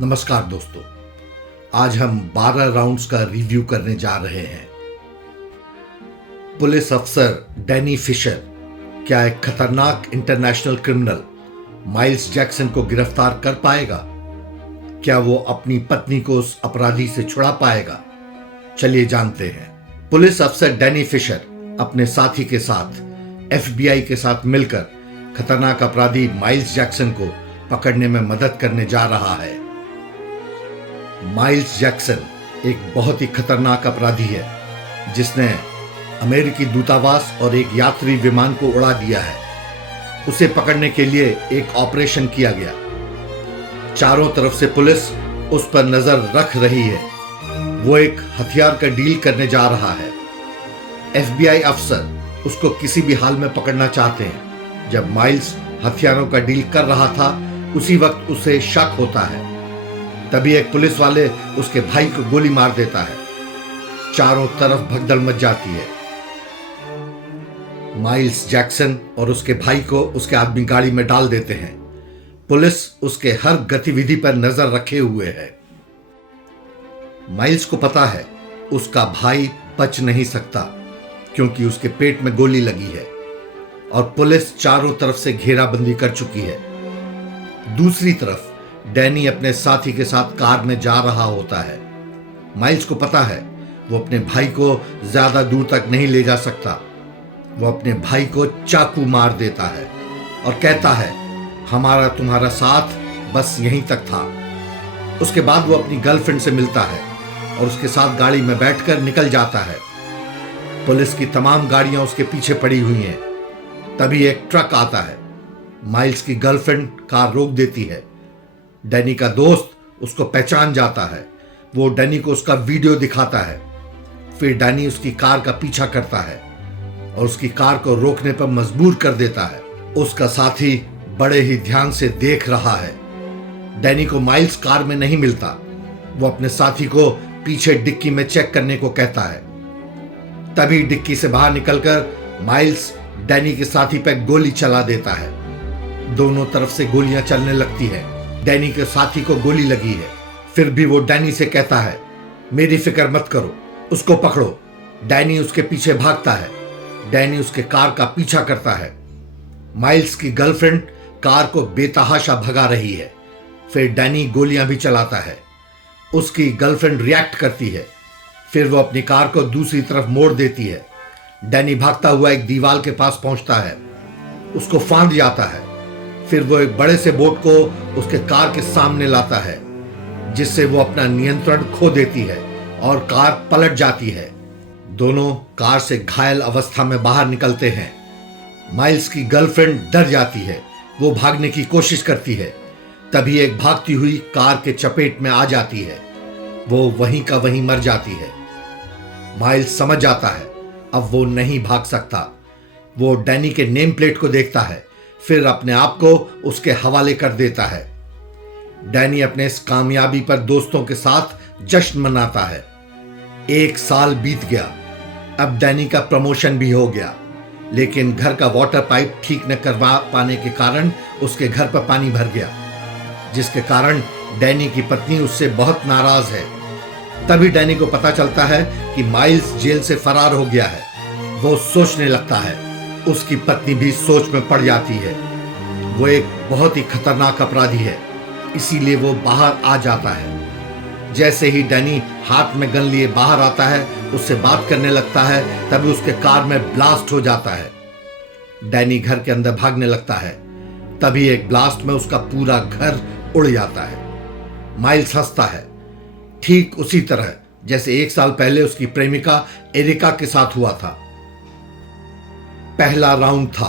नमस्कार दोस्तों, आज हम 12 राउंड्स का रिव्यू करने जा रहे हैं। पुलिस अफसर डैनी फिशर क्या एक खतरनाक इंटरनेशनल क्रिमिनल माइल्स जैक्सन को गिरफ्तार कर पाएगा? क्या वो अपनी पत्नी को उस अपराधी से छुड़ा पाएगा? चलिए जानते हैं। पुलिस अफसर डैनी फिशर अपने साथी के साथ एफबीआई के साथ मिलकर खतरनाक अपराधी माइल्स जैक्सन को पकड़ने में मदद करने जा रहा है। माइल्स जैक्सन एक बहुत ही खतरनाक अपराधी है जिसने अमेरिकी दूतावास और एक यात्री विमान को उड़ा दिया है। उसे पकड़ने के लिए एक ऑपरेशन किया गया। चारों तरफ से पुलिस उस पर नजर रख रही है। वो एक हथियार का डील करने जा रहा है। एफबीआई अफसर उसको किसी भी हाल में पकड़ना चाहते हैं। जब माइल्स हथियारों का डील कर रहा था, उसी वक्त उसे शक होता है। तभी एक पुलिस वाले उसके भाई को गोली मार देता है। चारों तरफ भगदड़ मच जाती है। माइल्स जैक्सन और उसके भाई को उसके आदमी गाड़ी में डाल देते हैं। पुलिस उसके हर गतिविधि पर नजर रखे हुए है। माइल्स को पता है उसका भाई बच नहीं सकता क्योंकि उसके पेट में गोली लगी है और पुलिस चारों तरफ से घेराबंदी कर चुकी है। दूसरी तरफ डैनी अपने साथी के साथ कार में जा रहा होता है। माइल्स को पता है वो अपने भाई को ज्यादा दूर तक नहीं ले जा सकता। वो अपने भाई को चाकू मार देता है और कहता है, हमारा तुम्हारा साथ बस यहीं तक था। उसके बाद वो अपनी गर्लफ्रेंड से मिलता है और उसके साथ गाड़ी में बैठकर निकल जाता है। पुलिस की तमाम गाड़ियां उसके पीछे पड़ी हुई हैं। तभी एक ट्रक आता है। माइल्स की गर्लफ्रेंड कार रोक देती है। डैनी का दोस्त उसको पहचान जाता है। वो डैनी को उसका वीडियो दिखाता है। फिर डैनी उसकी कार का पीछा करता है और उसकी कार को रोकने पर मजबूर कर देता है। उसका साथी बड़े ही ध्यान से देख रहा है। डैनी को माइल्स कार में नहीं मिलता। वो अपने साथी को पीछे डिक्की में चेक करने को कहता है। तभी डिक्की से बाहर निकलकर माइल्स डैनी के साथी पर गोली चला देता है। दोनों तरफ से गोलियां चलने लगती है। डैनी के साथी को गोली लगी है। फिर भी वो डैनी से कहता है, मेरी फिक्र मत करो, उसको पकड़ो। डैनी उसके पीछे भागता है। डैनी उसके कार का पीछा करता है। माइल्स की गर्लफ्रेंड कार को बेतहाशा भगा रही है। फिर डैनी गोलियां भी चलाता है। उसकी गर्लफ्रेंड रिएक्ट करती है। फिर वो अपनी कार को दूसरी तरफ मोड़ देती है। डैनी भागता हुआ एक दीवार के पास पहुंचता है। उसको फांद जाता है। फिर वो एक बड़े से बोट को उसके कार के सामने लाता है जिससे वो अपना नियंत्रण खो देती है और कार पलट जाती है। दोनों कार से घायल अवस्था में बाहर निकलते हैं। माइल्स की गर्लफ्रेंड डर जाती है। वो भागने की कोशिश करती है। तभी एक भागती हुई कार के चपेट में आ जाती है। वो वहीं का वहीं मर जाती है। माइल्स समझ जाता है अब वो नहीं भाग सकता। वो डैनी के नेम प्लेट को देखता है, फिर अपने आप को उसके हवाले कर देता है। डैनी अपने इस कामयाबी पर दोस्तों के साथ जश्न मनाता है। 1 साल बीत गया। अब डैनी का प्रमोशन भी हो गया, लेकिन घर का वाटर पाइप ठीक न करवा पाने के कारण उसके घर पर पानी भर गया, जिसके कारण डैनी की पत्नी उससे बहुत नाराज है। तभी डैनी को पता चलता है कि माइल्स जेल से फरार हो गया है। वो सोचने लगता है। उसकी पत्नी भी सोच में पड़ जाती है। वो एक बहुत ही खतरनाक अपराधी है, इसीलिए वो बाहर आ जाता है। जैसे ही डैनी हाथ में गन लिए बाहर आता है, उससे बात करने लगता है, तभी उसके कार में ब्लास्ट हो जाता है। डैनी घर के अंदर भागने लगता है। तभी एक ब्लास्ट में उसका पूरा घर उड़ जाता है। माइल्स हंसता है, ठीक उसी तरह जैसे 1 साल पहले उसकी प्रेमिका एरिका के साथ हुआ था। पहला राउंड था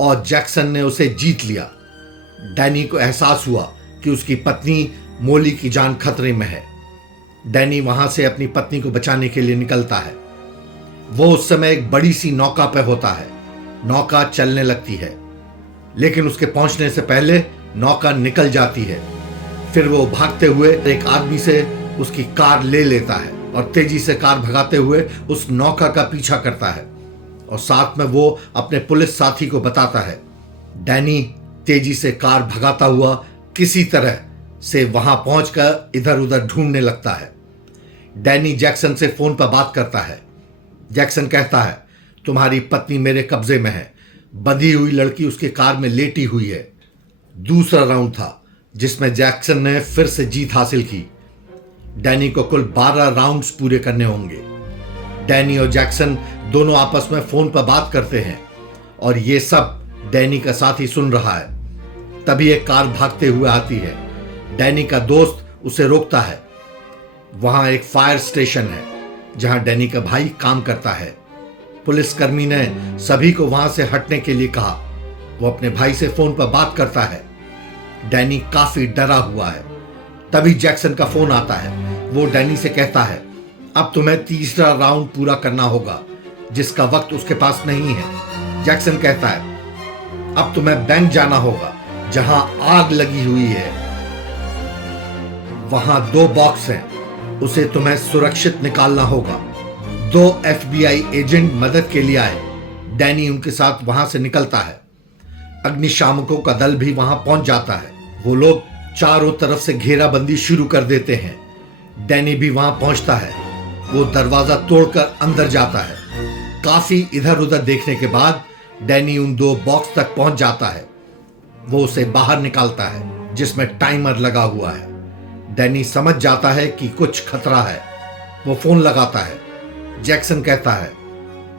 और जैक्सन ने उसे जीत लिया। डैनी को एहसास हुआ कि उसकी पत्नी मोली की जान खतरे में है। डैनी वहां से अपनी पत्नी को बचाने के लिए निकलता है। वो उस समय एक बड़ी सी नौका पर होता है। नौका चलने लगती है, लेकिन उसके पहुंचने से पहले नौका निकल जाती है। फिर वो भागते हुए एक आदमी से उसकी कार ले लेता है और तेजी से कार भगाते हुए उस नौका का पीछा करता है और साथ में वो अपने पुलिस साथी को बताता है। डैनी तेजी से कार भगाता हुआ किसी तरह से वहां पहुंचकर इधर उधर ढूंढने लगता है। डैनी जैक्सन से फोन पर बात करता है। जैक्सन कहता है, तुम्हारी पत्नी मेरे कब्जे में है। बंधी हुई लड़की उसके कार में लेटी हुई है। दूसरा राउंड था जिसमें जैक्सन ने फिर से जीत हासिल की। डैनी को कुल 12 राउंड्स पूरे करने होंगे। डैनी और जैक्सन दोनों आपस में फोन पर बात करते हैं और ये सब डैनी का साथी सुन रहा है। तभी एक कार भागते हुए आती है। डैनी का दोस्त उसे रोकता है। वहां एक फायर स्टेशन है जहां डैनी का भाई काम करता है। पुलिसकर्मी ने सभी को वहां से हटने के लिए कहा। वो अपने भाई से फोन पर बात करता है। डैनी काफी डरा हुआ है। तभी जैक्सन का फोन आता है। वो डैनी से कहता है, अब तुम्हें तीसरा राउंड पूरा करना होगा, जिसका वक्त उसके पास नहीं है। जैक्सन कहता है, अब तुम्हें बैंक जाना होगा जहां आग लगी हुई है। वहां 2 बॉक्स हैं, उसे तुम्हें सुरक्षित निकालना होगा। 2 FBI एजेंट मदद के लिए आए। डैनी उनके साथ वहां से निकलता है। अग्निशामकों का दल भी वहां पहुंच जाता है। वो लोग चारों तरफ से घेराबंदी शुरू कर देते हैं। डैनी भी वहां पहुंचता है। वो दरवाजा तोड़कर अंदर जाता है। काफी इधर उधर देखने के बाद डैनी उन 2 बॉक्स तक पहुंच जाता है। वो उसे बाहर निकालता है जिसमें टाइमर लगा हुआ है। डैनी समझ जाता है कि कुछ खतरा है। वो फोन लगाता है। जैक्सन कहता है,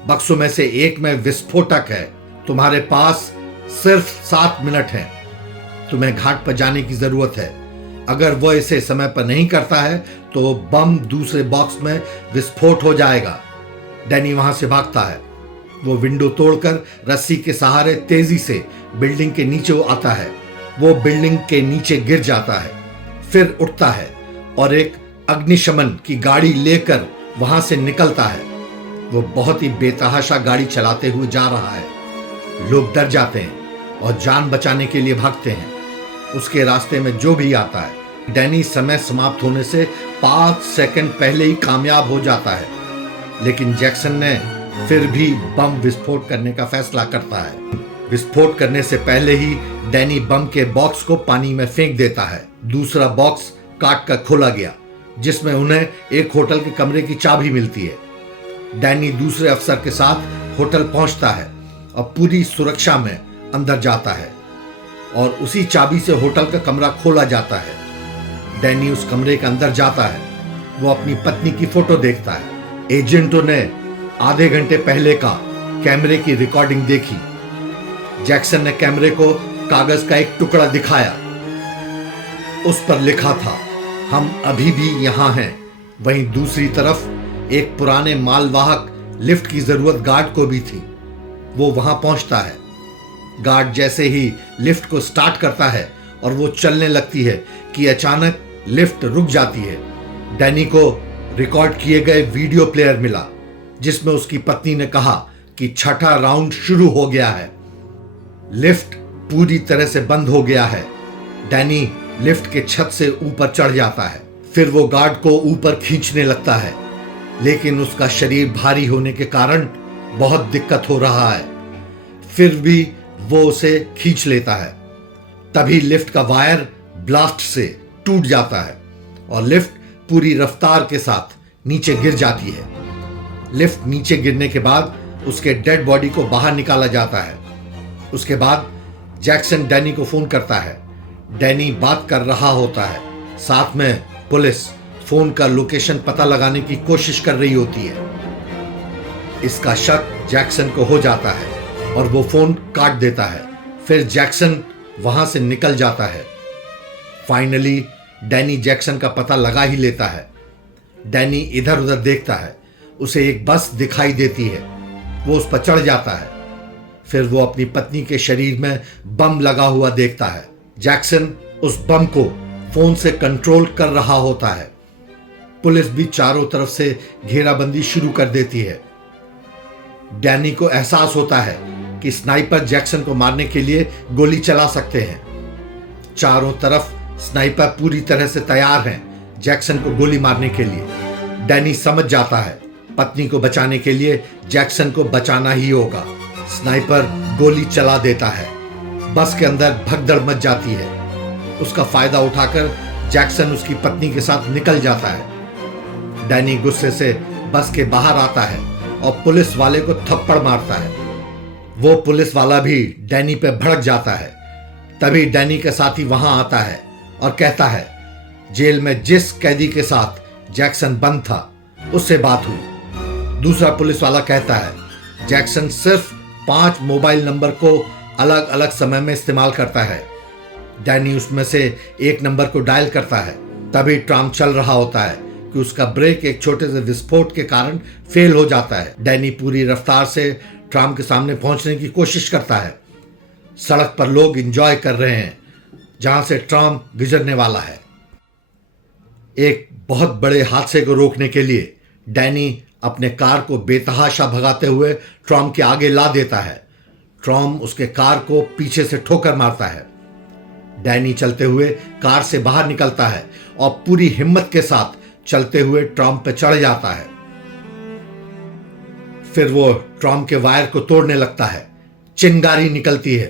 बक्सों में से एक में विस्फोटक है। तुम्हारे पास सिर्फ 7 मिनट हैं। तुम्हें घाट पर जाने की जरूरत है। अगर वो इसे समय पर नहीं करता है तो बम दूसरे बॉक्स में विस्फोट हो जाएगा। डैनी वहां से भागता है। वो विंडो तोड़कर रस्सी के सहारे तेजी से बिल्डिंग के नीचे आता है। वो बिल्डिंग के नीचे गिर जाता है, फिर उठता है और एक अग्निशमन की गाड़ी लेकर वहां से निकलता है। वो बहुत ही बेतहाशा गाड़ी चलाते हुए जा रहा है। लोग डर जाते हैं और जान बचाने के लिए भागते हैं। उसके रास्ते में जो भी आता है, डैनी समय समाप्त होने से 5 सेकंड पहले ही कामयाब हो जाता है। लेकिन जैक्सन ने फिर भी बम विस्फोट करने का फैसला करता है। विस्फोट करने से पहले ही डैनी बम के बॉक्स को पानी में फेंक देता है। दूसरा बॉक्स काट कर खोला गया, जिसमें उन्हें एक होटल के कमरे की चाबी मिलती है। डैनी दूसरे अफसर के साथ होटल पहुंचता है और पूरी सुरक्षा में अंदर जाता है और उसी चाबी से होटल का कमरा खोला जाता है। डैनी उस कमरे के अंदर जाता है। वो अपनी पत्नी की फोटो देखता है। एजेंटों ने आधे घंटे पहले का कैमरे की रिकॉर्डिंग देखी। जैक्सन ने कैमरे को कागज का एक टुकड़ा दिखाया। उस पर लिखा था, हम अभी भी यहां हैं। वहीं दूसरी तरफ एक पुराने मालवाहक लिफ्ट की जरूरत गार्ड को भी थी। वो वहां पहुंचता है। गार्ड जैसे ही लिफ्ट को स्टार्ट करता है और वो चलने लगती है कि अचानक लिफ्ट रुक जाती है। डैनी को रिकॉर्ड किए गए वीडियो प्लेयर मिला, जिसमें उसकी पत्नी ने कहा कि 6ठा राउंड शुरू हो गया है। लिफ्ट पूरी तरह से बंद हो गया है। डैनी लिफ्ट के छत से ऊपर चढ़ जाता है। फिर वो गार्ड को ऊपर खींचने लगता है, लेकिन उसका शरीर भारी होने के कारण बहुत दिक्कत हो रहा है। फिर भी वो उसे खींच लेता है। तभी लिफ्ट का वायर ब्लास्ट से टूट जाता है और लिफ्ट पूरी रफ्तार के साथ नीचे गिर जाती है। लिफ्ट नीचे गिरने के बाद उसके डेड बॉडी को बाहर निकाला जाता है। उसके बाद जैक्सन डैनी को फोन करता है। डैनी बात कर रहा होता है। साथ में पुलिस फोन का लोकेशन पता लगाने की कोशिश कर रही होती है। इसका शक जैक्सन को हो जाता है और वो फोन काट देता है। फिर जैक्सन वहां से निकल जाता है। फाइनली डैनी जैक्सन का पता लगा ही लेता है। डैनी इधर उधर देखता है। उसे एक बस दिखाई देती है। वो उस पर चढ़ जाता है। फिर वो अपनी पत्नी के शरीर में बम लगा हुआ देखता है। जैक्सन उस बम को फोन से कंट्रोल कर रहा होता है। पुलिस भी चारों तरफ से घेराबंदी शुरू कर देती है। डैनी को एहसास होता है कि स्नाइपर जैक्सन को मारने के लिए गोली चला सकते हैं। चारों तरफ स्नाइपर पूरी तरह से तैयार हैं जैक्सन को गोली मारने के लिए। डैनी समझ जाता है पत्नी को बचाने के लिए जैक्सन को बचाना ही होगा। स्नाइपर गोली चला देता है। बस के अंदर भगदड़ मच जाती है। उसका फायदा उठाकर जैक्सन उसकी पत्नी के साथ निकल जाता है। डैनी गुस्से से बस के बाहर आता है और पुलिस वाले को थप्पड़ मारता है। वो पुलिस वाला भी डैनी पे भड़क जाता है। तभी डैनी का साथी वहां आता है और कहता है, जेल में जिस कैदी के साथ जैक्सन बंद था उससे बात हुई। दूसरा पुलिस वाला कहता है, जैक्सन सिर्फ 5 मोबाइल नंबर को अलग अलग समय में इस्तेमाल करता है। डैनी उसमें से एक नंबर को डायल करता है। तभी ट्राम चल रहा होता है कि उसका ब्रेक एक छोटे से विस्फोट के कारण फेल हो जाता है। डैनी पूरी रफ्तार से ट्राम के सामने पहुंचने की कोशिश करता है। सड़क पर लोग एंजॉय कर रहे हैं जहां से ट्राम गुजरने वाला है। एक बहुत बड़े हादसे को रोकने के लिए डैनी अपने कार को बेतहाशा भगाते हुए ट्राम के आगे ला देता है। ट्राम उसके कार को पीछे से ठोकर मारता है। डैनी चलते हुए कार से बाहर निकलता है और पूरी हिम्मत के साथ चलते हुए ट्राम पर चढ़ जाता है। फिर वो ट्राम के वायर को तोड़ने लगता है। चिंगारी निकलती है।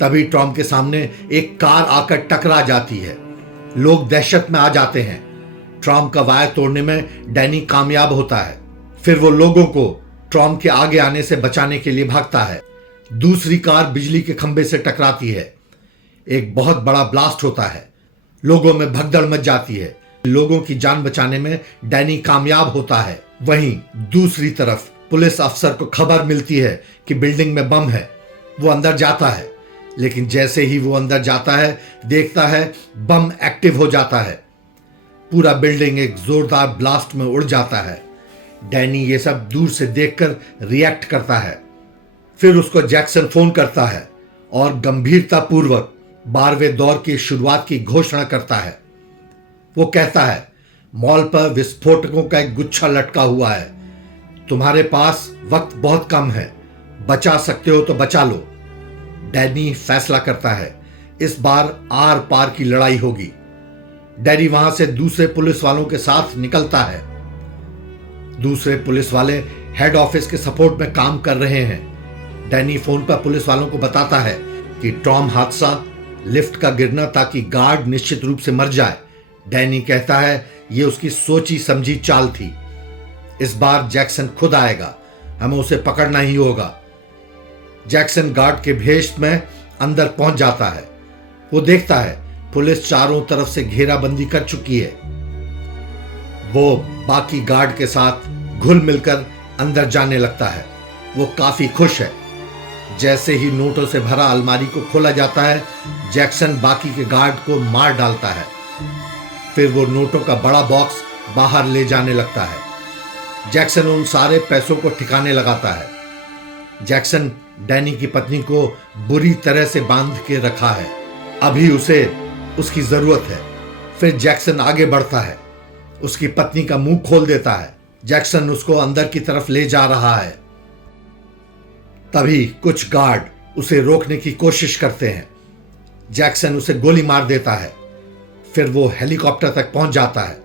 तभी ट्राम के सामने एक कार आकर टकरा जाती है। लोग दहशत में आ जाते हैं। ट्राम का वायर तोड़ने में डैनी कामयाब होता है। फिर वो लोगों को ट्राम के आगे आने से बचाने के लिए भागता है। दूसरी कार बिजली के खंभे से टकराती है। एक बहुत बड़ा ब्लास्ट होता है। लोगों में भगदड़ मच जाती है। लोगों की जान बचाने में डैनी कामयाब होता है। वहीं दूसरी तरफ पुलिस अफसर को खबर मिलती है कि बिल्डिंग में बम है। वो अंदर जाता है, लेकिन जैसे ही वो अंदर जाता है देखता है बम एक्टिव हो जाता है। पूरा बिल्डिंग एक जोरदार ब्लास्ट में उड़ जाता है। डैनी ये सब दूर से देखकर रिएक्ट करता है। फिर उसको जैक्सन फोन करता है और गंभीरतापूर्वक 12वें दौर की शुरुआत की घोषणा करता है। वो कहता है, मॉल पर विस्फोटकों का एक गुच्छा लटका हुआ है। तुम्हारे पास वक्त बहुत कम है। बचा सकते हो तो बचा लो। डैनी फैसला करता है, इस बार आर पार की लड़ाई होगी। डैनी वहां से दूसरे पुलिस वालों के साथ निकलता है। दूसरे पुलिस वाले हेड ऑफिस के सपोर्ट में काम कर रहे हैं। डैनी फोन पर पुलिस वालों को बताता है कि ट्राम हादसा, लिफ्ट का गिरना ताकि गार्ड निश्चित रूप से मर जाए। डैनी कहता है यह उसकी सोची समझी चाल थी। इस बार जैक्सन खुद आएगा, हमें उसे पकड़ना ही होगा। जैक्सन गार्ड के भेष में अंदर पहुंच जाता है। वो देखता है पुलिस चारों तरफ से घेराबंदी कर चुकी है। वो बाकी गार्ड के साथ घुल मिलकर अंदर जाने लगता है। वो काफी खुश है। जैसे ही नोटों से भरा अलमारी को खोला जाता है, जैक्सन बाकी के गार्ड को मार डालता है। फिर वो नोटों का बड़ा बॉक्स बाहर ले जाने लगता है। जैक्सन उन सारे पैसों को ठिकाने लगाता है। जैक्सन डैनी की पत्नी को बुरी तरह से बांध के रखा है। अभी उसे उसकी जरूरत है। फिर जैक्सन आगे बढ़ता है। उसकी पत्नी का मुंह खोल देता है। जैक्सन उसको अंदर की तरफ ले जा रहा है। तभी कुछ गार्ड उसे रोकने की कोशिश करते हैं। जैक्सन उसे गोली मार देता है। फिर वो हेलीकॉप्टर तक पहुंच जाता है।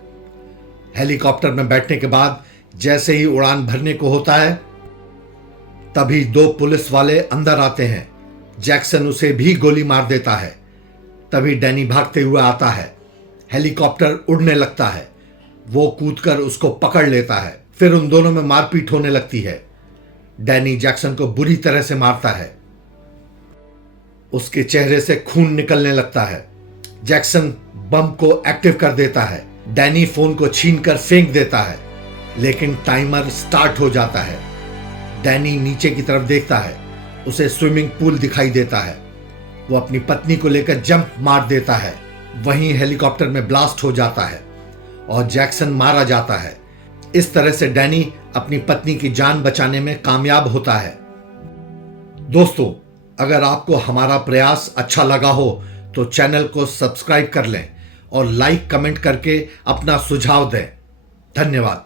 हेलीकॉप्टर में बैठने के बाद जैसे ही उड़ान भरने को होता है, तभी 2 पुलिस वाले अंदर आते हैं। जैक्सन उसे भी गोली मार देता है। तभी डैनी भागते हुए आता है। हेलीकॉप्टर उड़ने लगता है। वो कूदकर उसको पकड़ लेता है। फिर उन दोनों में मारपीट होने लगती है। डैनी जैक्सन को बुरी तरह से मारता है। उसके चेहरे से खून निकलने लगता है। जैक्सन बम को एक्टिव कर देता है। डैनी फोन को छीनकर फेंक देता है, लेकिन टाइमर स्टार्ट हो जाता है। डैनी नीचे की तरफ देखता है। उसे स्विमिंग पूल दिखाई देता है। वो अपनी पत्नी को लेकर जंप मार देता है। वहीं हेलीकॉप्टर में ब्लास्ट हो जाता है और जैक्सन मारा जाता है। इस तरह से डैनी अपनी पत्नी की जान बचाने में कामयाब होता है। दोस्तों, अगर आपको हमारा प्रयास अच्छा लगा हो तो चैनल को सब्सक्राइब कर लें और लाइक कमेंट करके अपना सुझाव दें। धन्यवाद।